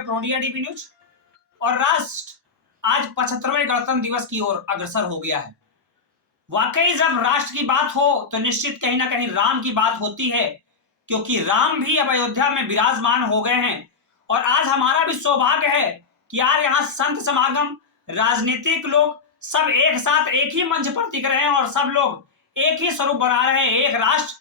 में प्रोडिया DP news. और राष्ट्र आज 75वें गणतंत्र दिवस की ओर अग्रसर हो गया है। वाकई जब राष्ट्र की बात हो तो निश्चित कहीं ना कहीं राम की बात होती है, क्योंकि राम भी अब अयोध्या में विराजमान हो गए हैं। और आज हमारा भी सौभाग्य है कि यार यहाँ संत समागम, राजनीतिक लोग सब एक साथ एक ही मंच पर टिक रहे हैं और सब लोग एक ही स्वरूप बना रहे हैं। एक राष्ट्र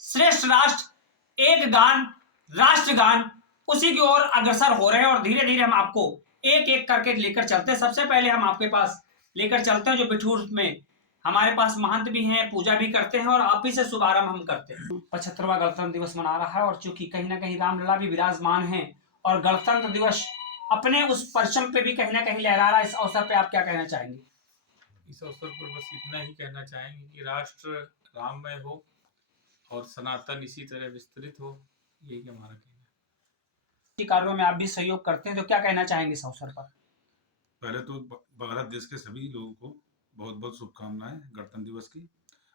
श्रेष्ठ राष्ट्र, एक गान, राष्ट्रगान, उसी की ओर अग्रसर हो रहे हैं। और धीरे धीरे हम आपको एक एक करके लेकर चलते हैं। सबसे पहले हम आपके पास लेकर चलते हैं जो बिठूर में हमारे पास महंत भी हैं, पूजा भी करते हैं और आप ही से शुभारंभ हम करते हैं। 75वां गणतंत्र दिवस मना रहा है और चूंकि कहीं ना कहीं रामलला भी विराजमान है और गणतंत्र दिवस अपने उस परचम पे भी कहीं ना कहीं लहरा रहा है, इस अवसर पे आप क्या कहना चाहेंगे? इस अवसर पर बस इतना ही कहना चाहेंगे कि राष्ट्र राममय हो और सनातन इसी तरह विस्तृत हो, यही हमारा कहना है। कार्यों में आप भी सहयोग करते हैं, तो क्या कहना चाहेंगे इस अवसर पर? पहले तो भारत देश के सभी लोगों को बहुत बहुत शुभकामनाएं गणतंत्र दिवस की।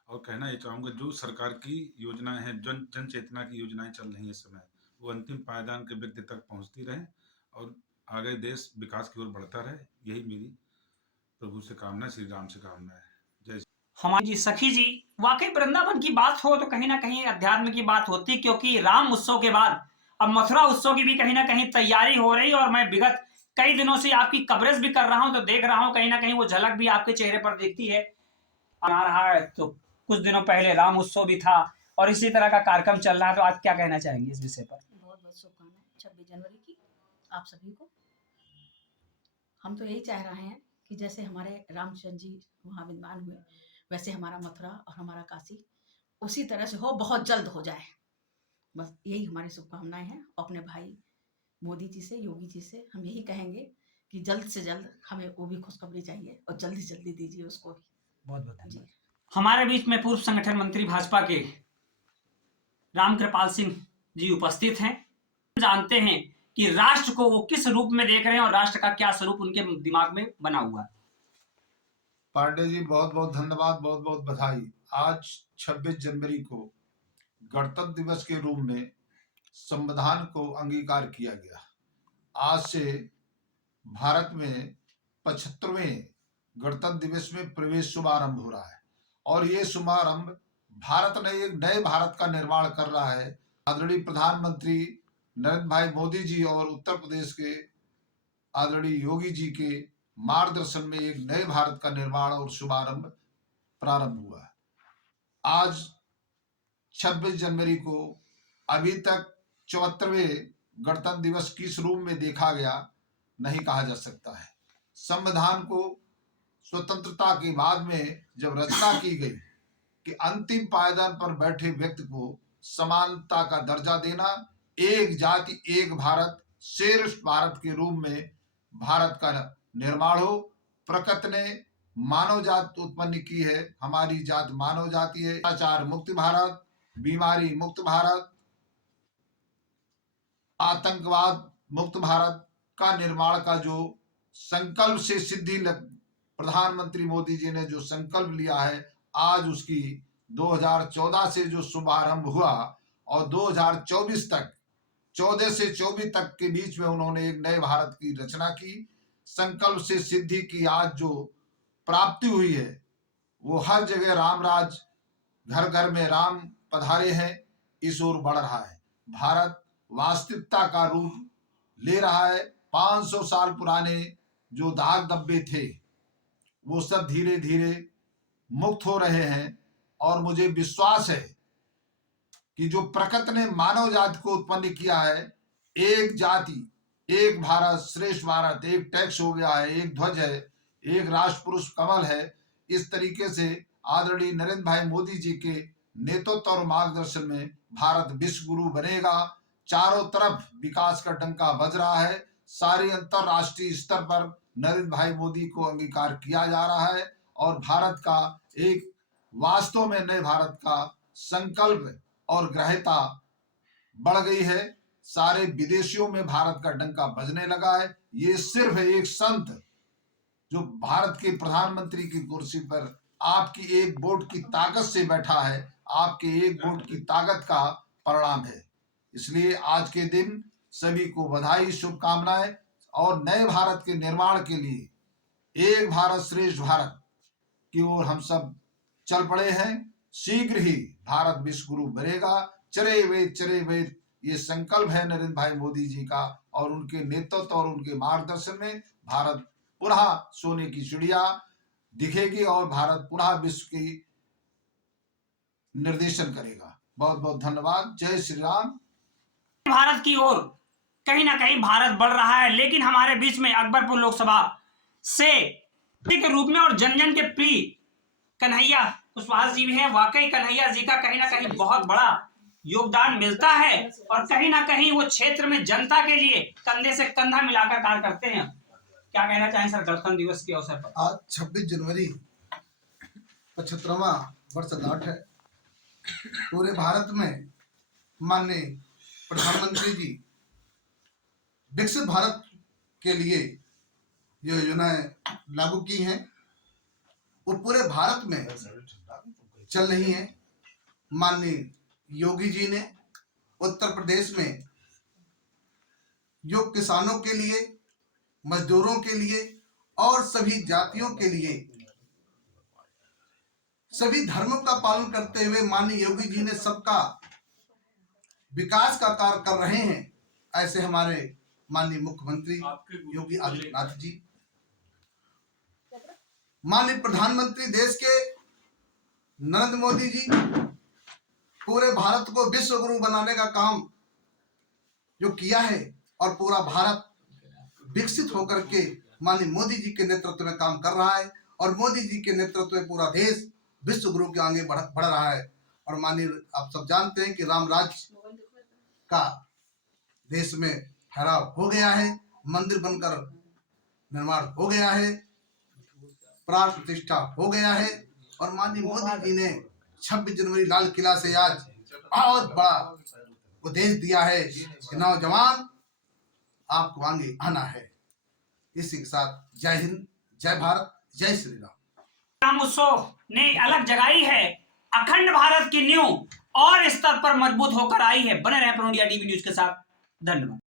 और कहना ये चाहूँगा, जो सरकार की योजनाएं हैं, जन चेतना की योजनाएं चल रही हैं इस समय, वो अंतिम पायदान के व्यक्ति तक पहुंचती रहें और आगे देश विकास की ओर बढ़ता रहे, यही मेरी प्रभु से कामना, श्री राम से कामना है। जय। हमारी जी सखी जी, वाकई वृंदावन की बात हो तो कहीं ना कहीं अध्यात्म की बात होती, क्योंकि राम उत्सव के बाद अब मथुरा उत्सव की भी कहीं ना कहीं तैयारी हो रही। और मैं विगत कई दिनों से आपकी कवरेज भी कर रहा हूं तो देख रहा हूं कहीं ना कहीं वो झलक भी आपके चेहरे पर दिखती है। आ रहा है तो कुछ दिनों पहले राम उत्सव भी था और इसी तरह का कार्यक्रम चल रहा है, तो आज क्या कहना चाहेंगे इस विषय पर? बहुत बहुत शुभकामनाएं 26 जनवरी की आप सभी को। हम तो यही चाह रहे हैं कि जैसे हमारे रामचंद्र जी वहाँ विद्वान हुए, वैसे हमारा मथुरा और हमारा काशी उसी तरह से हो, बहुत जल्द हो जाए। बस यही हमारी शुभकामनाएं हैं। अपने भाई मोदी जी से, योगी जी से हम यही कहेंगे कि जल्द से जल्द हमें वो भी खुशखबरी चाहिए और जल्दी जल्दी दीजिए उसको भी। बहुत बहुत धन्यवाद। हमारे बीच में पूर्व संगठन मंत्री भाजपा के रामकृपाल सिंह जी उपस्थित हैं। जानते हैं कि राष्ट्र को वो किस रूप में देख रहे हैं और राष्ट्र का क्या स्वरूप उनके दिमाग में बना हुआ है। पांडे जी बहुत बहुत धन्यवाद, बहुत बहुत बधाई। आज 26 जनवरी को गणतंत्र दिवस के रूप में संविधान को अंगीकार किया गया। आज से भारत में 75वें गणतंत्र दिवस में प्रवेश शुभारंभ हो रहा है और ये शुभारंभ भारत ने एक नए भारत का निर्माण कर रहा है। आदरणीय प्रधानमंत्री नरेंद्र भाई मोदी जी और उत्तर प्रदेश के आदरणीय योगी जी के मार्गदर्शन में एक नए भारत का निर्माण और शुभारंभ प्रारंभ हुआ है। आज 26 जनवरी को अभी तक 74वें गणतंत्र दिवस किस रूप में देखा गया नहीं कहा जा सकता है। संविधान को स्वतंत्रता के बाद में जब रचना की गई कि अंतिम पायदान पर बैठे व्यक्ति को समानता का दर्जा देना, एक जाति एक भारत श्रेष्ठ भारत के रूप में भारत का निर्माण हो। प्रकृति ने मानव जाति उत्पन्न की है, हमारी जात मानव जाति है। भ्रष्टाचार मुक्त भारत, बीमारी मुक्त भारत, आतंकवाद मुक्त भारत का निर्माण का जो संकल्प से सिद्धि प्रधानमंत्री मोदी जी ने जो संकल्प लिया है, आज उसकी 2014 से जो शुभारंभ हुआ और 2024 तक, 14 से 24 तक के बीच में उन्होंने एक नए भारत की रचना की। संकल्प से सिद्धि की आज जो प्राप्ति हुई है, वो हर जगह राम राज, घर घर में राम पधारे हैं, इस ओर बढ़ रहा है। भारत वास्तविकता का रूप ले रहा है। 500 साल पुराने जो दाग धब्बे थे वो सब धीरे धीरे मुक्त हो रहे हैं और मुझे विश्वास है कि जो प्रकृति ने मानव जाति को उत्पन्न किया है, एक जाति एक भारत श्रेष्ठ भारत, एक टैक्स हो गया है, एक ध्वज है, एक राष्ट्र पुरुष कमल है। इस तरीके से आदरणीय नरेंद्र भाई मोदी जी के नेतृत्व और मार्गदर्शन में भारत विश्व गुरु बनेगा। चारों तरफ विकास का डंका बज रहा है। सारे अंतरराष्ट्रीय स्तर पर नरेंद्र भाई मोदी को अंगीकार किया जा रहा है और भारत का एक वास्तव में नए भारत का संकल्प और ग्रहता बढ़ गई है। सारे विदेशियों में भारत का डंका बजने लगा है। ये सिर्फ एक संत जो भारत के प्रधानमंत्री की कुर्सी पर आपकी एक वोट की ताकत से बैठा है, आपके एक वोट की ताकत का परिणाम है। इसलिए आज के दिन सभी को बधाई, शुभकामनाएं। और नए भारत के निर्माण के लिए एक भारत श्रेष्ठ भारत की ओर हम सब चल पड़े हैं। शीघ्र ही भारत विश्व गुरु बनेगा। चरे वेद ये संकल्प है नरेंद्र भाई मोदी जी का, और उनके नेतृत्व और उनके मार्गदर्शन में भारत पुनः सोने की चिड़िया दिखेगी और भारत पुनः विश्व की निर्देशन करेगा। बहुत बहुत धन्यवाद। जय श्री राम। भारत की ओर कहीं ना कहीं भारत बढ़ रहा है, लेकिन हमारे बीच में अकबरपुर लोकसभा से के रूप में और जन जन के प्रिय कन्हैया कुशवाहा जी भी हैं। वाकई कन्हैया जी का कहीं ना कहीं बहुत बड़ा योगदान मिलता है और कहीं ना कहीं वो क्षेत्र में जनता के लिए कंधे से कंधा मिलाकर कार्य करते हैं। क्या कहना चाहें सर गणतंत्र दिवस के अवसर पर? आज 26 जनवरी 75वां वर्षगांठ है। पूरे भारत में माननीय प्रधानमंत्री जी विकसित भारत के लिए योजनाएं लागू की हैं, वो पूरे भारत में चल रही हैं। माननीय योगी जी ने उत्तर प्रदेश में जो किसानों के लिए, मजदूरों के लिए और सभी जातियों के लिए सभी धर्मों का पालन करते हुए माननीय योगी जी ने सबका विकास का कार्य कर रहे हैं। ऐसे हमारे माननीय मुख्यमंत्री योगी आदित्यनाथ जी, माननीय प्रधानमंत्री देश के नरेंद्र मोदी जी पूरे भारत को विश्व गुरु बनाने का काम जो किया है और पूरा भारत विकसित होकर के माननीय मोदी जी के नेतृत्व में काम कर रहा है और मोदी जी के नेतृत्व में पूरा देश विश्व गुरु के आगे बढ़ रहा है। और माननीय आप सब जानते हैं कि राम राज्य का देश में ठहराव हो गया है, मंदिर बनकर निर्माण हो गया है, प्राण प्रतिष्ठा हो गया है और माननीय मोदी जी ने 26 जनवरी लाल किला से आज बहुत बड़ा उपदेश दिया है कि नौजवान आपको आगे आना है। इसी के साथ जय हिंद, जय भारत, जय श्री राम। उत्सव ने अलग जगाई है, अखंड भारत की नींव और स्तर पर मजबूत होकर आई है। बने रहे इंडिया टीवी न्यूज के साथ। धन्यवाद।